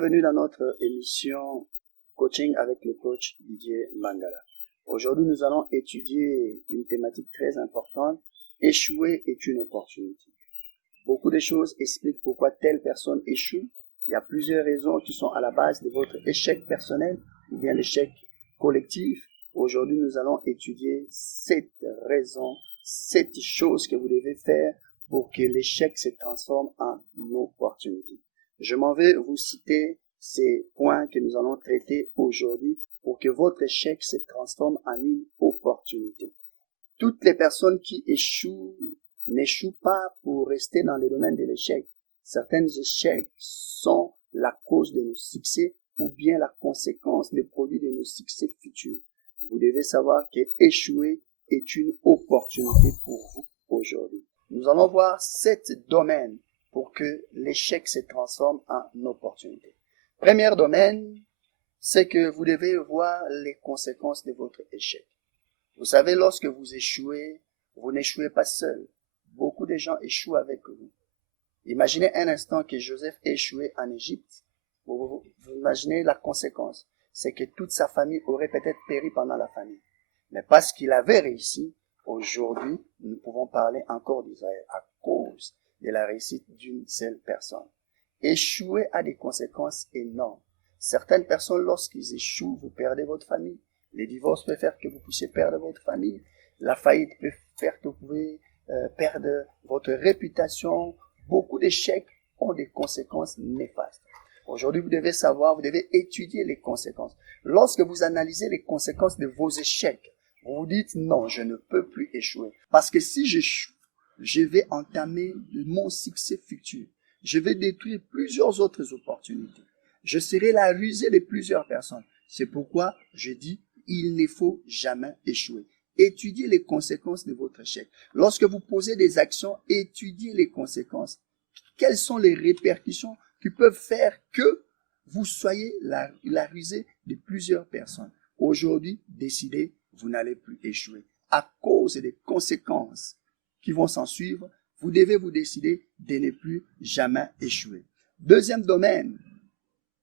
Bienvenue dans notre émission Coaching avec le coach Didier Mangala. Aujourd'hui, nous allons étudier une thématique très importante. Échouer est une opportunité. Beaucoup de choses expliquent pourquoi telle personne échoue. Il y a plusieurs raisons qui sont à la base de votre échec personnel ou bien l'échec collectif. Aujourd'hui, nous allons étudier 7 raisons, 7 choses que vous devez faire pour que l'échec se transforme en opportunité. Je m'en vais vous citer ces points que nous allons traiter aujourd'hui pour que votre échec se transforme en une opportunité. Toutes les personnes qui échouent n'échouent pas pour rester dans le domaine de l'échec. Certains échecs sont la cause de nos succès ou bien la conséquence des produits de nos succès futurs. Vous devez savoir que échouer est une opportunité pour vous aujourd'hui. Nous allons voir 7 domaines pour que l'échec se transforme en opportunité. Premier domaine, c'est que vous devez voir les conséquences de votre échec. Vous savez, lorsque vous échouez, vous n'échouez pas seul. Beaucoup de gens échouent avec vous. Imaginez un instant que Joseph échouait en Égypte. Vous imaginez la conséquence. C'est que toute sa famille aurait peut-être péri pendant la famine. Mais parce qu'il avait réussi, aujourd'hui, nous pouvons parler encore d'Israël à cause de la réussite d'une seule personne. Échouer a des conséquences énormes. Certaines personnes, lorsqu'ils échouent, vous perdez votre famille. Les divorces peuvent faire que vous puissiez perdre votre famille. La faillite peut faire que vous pouvez perdre votre réputation. Beaucoup d'échecs ont des conséquences néfastes. Aujourd'hui, vous devez savoir, vous devez étudier les conséquences. Lorsque vous analysez les conséquences de vos échecs, vous vous dites non, je ne peux plus échouer. Parce que si j'échoue, je vais entamer mon succès futur. Je vais détruire plusieurs autres opportunités. Je serai la rusée de plusieurs personnes. C'est pourquoi je dis, il ne faut jamais échouer. Étudiez les conséquences de votre échec. Lorsque vous posez des actions, étudiez les conséquences. Quelles sont les répercussions qui peuvent faire que vous soyez la rusée de plusieurs personnes? Aujourd'hui, décidez, vous n'allez plus échouer. À cause des conséquences qui vont s'en suivre, vous devez vous décider de ne plus jamais échouer. Deuxième domaine,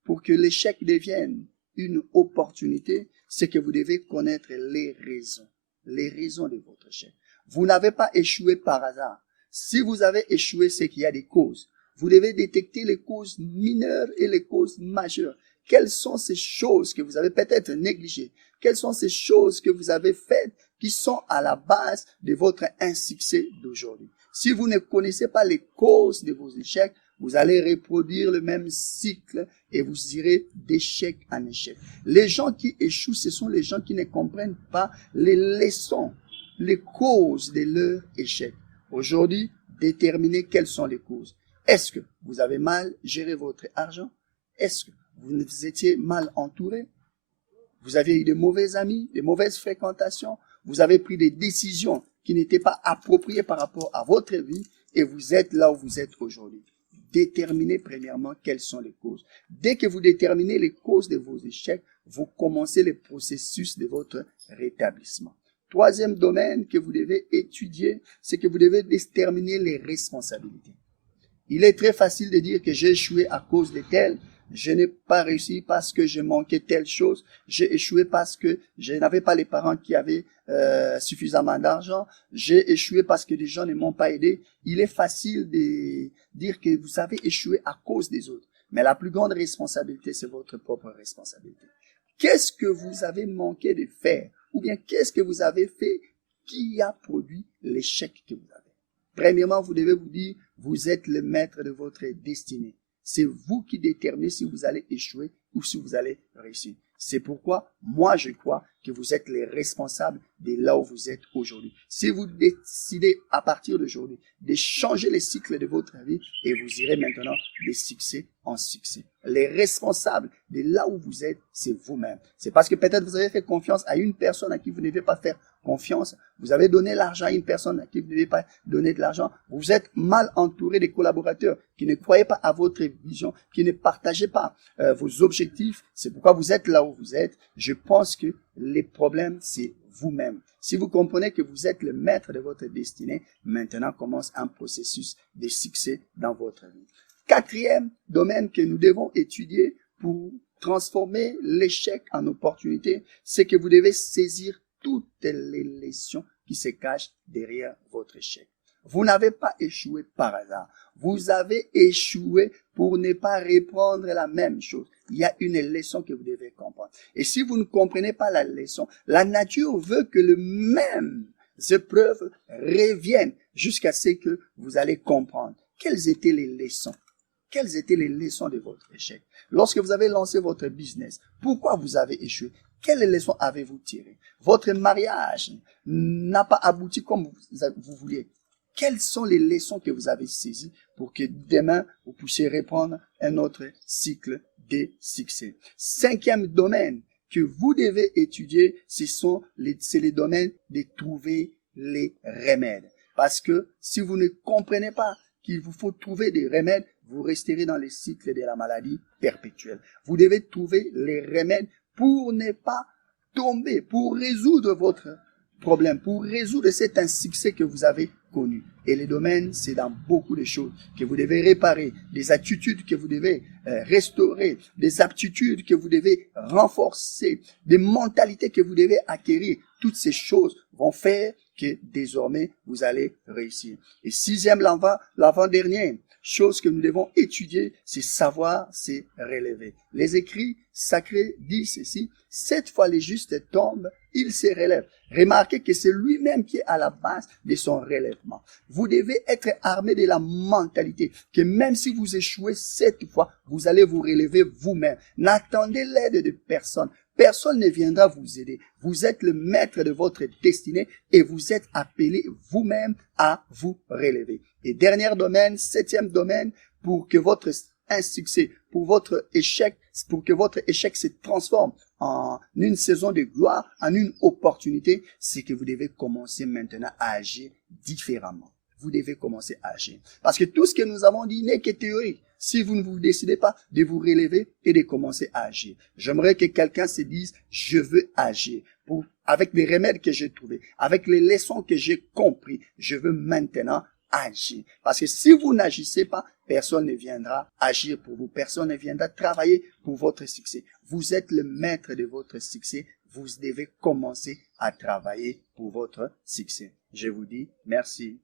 pour que l'échec devienne une opportunité, c'est que vous devez connaître les raisons de votre échec. Vous n'avez pas échoué par hasard. Si vous avez échoué, c'est qu'il y a des causes. Vous devez détecter les causes mineures et les causes majeures. Quelles sont ces choses que vous avez peut-être négligées? Quelles sont ces choses que vous avez faites qui sont à la base de votre insuccès d'aujourd'hui? Si vous ne connaissez pas les causes de vos échecs, vous allez reproduire le même cycle et vous irez d'échec en échec. Les gens qui échouent, ce sont les gens qui ne comprennent pas les leçons, les causes de leur échec. Aujourd'hui, déterminez quelles sont les causes. Est-ce que vous avez mal géré votre argent? Est-ce que vous étiez mal entouré? Vous avez eu de mauvais amis, de mauvaises fréquentations? Vous avez pris des décisions qui n'étaient pas appropriées par rapport à votre vie et vous êtes là où vous êtes aujourd'hui. Déterminez premièrement quelles sont les causes. Dès que vous déterminez les causes de vos échecs, vous commencez le processus de votre rétablissement. Troisième domaine que vous devez étudier, c'est que vous devez déterminer les responsabilités. Il est très facile de dire que j'ai échoué à cause de tel, je n'ai pas réussi parce que je manquais telle chose, j'ai échoué parce que je n'avais pas les parents qui avaient suffisamment d'argent, j'ai échoué parce que les gens ne m'ont pas aidé. Il est facile de dire que vous avez échoué à cause des autres, mais la plus grande responsabilité, c'est votre propre responsabilité. Qu'est-ce que vous avez manqué de faire? Ou bien qu'est-ce que vous avez fait qui a produit l'échec que vous avez? Premièrement, vous devez vous dire, vous êtes le maître de votre destinée. C'est vous qui déterminez si vous allez échouer ou si vous allez réussir. C'est pourquoi, moi, je crois que vous êtes les responsables de là où vous êtes aujourd'hui. Si vous décidez à partir d'aujourd'hui de changer les cycles de votre vie et vous irez maintenant de succès en succès. Les responsables de là où vous êtes, c'est vous-même. C'est parce que peut-être vous avez fait confiance à une personne à qui vous ne devez pas faire confiance. Vous avez donné l'argent à une personne à qui vous ne devez pas donner de l'argent. Vous êtes mal entouré des collaborateurs qui ne croyaient pas à votre vision, qui ne partageaient pas vos objectifs. C'est pourquoi vous êtes là où vous êtes. Je pense que les problèmes, c'est vous-même. Si vous comprenez que vous êtes le maître de votre destinée, maintenant commence un processus de succès dans votre vie. Quatrième domaine que nous devons étudier pour transformer l'échec en opportunité, c'est que vous devez saisir toutes les leçons qui se cachent derrière votre échec. Vous n'avez pas échoué par hasard. Vous avez échoué pour ne pas reprendre la même chose. Il y a une leçon que vous devez comprendre. Et si vous ne comprenez pas la leçon, la nature veut que le même épreuves reviennent jusqu'à ce que vous allez comprendre quelles étaient les leçons. Quelles étaient les leçons de votre échec? Lorsque vous avez lancé votre business, pourquoi vous avez échoué? Quelles leçons avez-vous tirées? Votre mariage n'a pas abouti comme vous vouliez. Quelles sont les leçons que vous avez saisies pour que demain, vous puissiez reprendre un autre cycle de succès? Cinquième domaine que vous devez étudier, c'est les domaines de trouver les remèdes. Parce que si vous ne comprenez pas qu'il vous faut trouver des remèdes, vous resterez dans le cycle de la maladie perpétuelle. Vous devez trouver les remèdes pour ne pas tomber, pour résoudre votre problème, pour résoudre cet insuccès que vous avez connu. Et les domaines, c'est dans beaucoup de choses que vous devez réparer, des attitudes que vous devez restaurer, des aptitudes que vous devez renforcer, des mentalités que vous devez acquérir. Toutes ces choses vont faire que désormais, vous allez réussir. Et sixième, l'avant-dernier chose que nous devons étudier, c'est savoir se relever. Les écrits sacrés disent ceci: 7 fois les justes tombent, il se relève. Remarquez que c'est lui-même qui est à la base de son relèvement. Vous devez être armé de la mentalité que même si vous échouez 7 fois, vous allez vous relever vous-même. N'attendez l'aide de personne. Personne ne viendra vous aider. Vous êtes le maître de votre destinée et vous êtes appelé vous-même à vous relever. Et dernier domaine, septième domaine, pour que votre insuccès, pour que votre échec se transforme en une saison de gloire, en une opportunité, c'est que vous devez commencer maintenant à agir différemment. Vous devez commencer à agir. Parce que tout ce que nous avons dit n'est que théorique. Si vous ne vous décidez pas de vous relever et de commencer à agir. J'aimerais que quelqu'un se dise: je veux agir. Avec les remèdes que j'ai trouvés, avec les leçons que j'ai compris, je veux maintenant agir. Parce que si vous n'agissez pas, personne ne viendra agir pour vous. Personne ne viendra travailler pour votre succès. Vous êtes le maître de votre succès. Vous devez commencer à travailler pour votre succès. Je vous dis merci.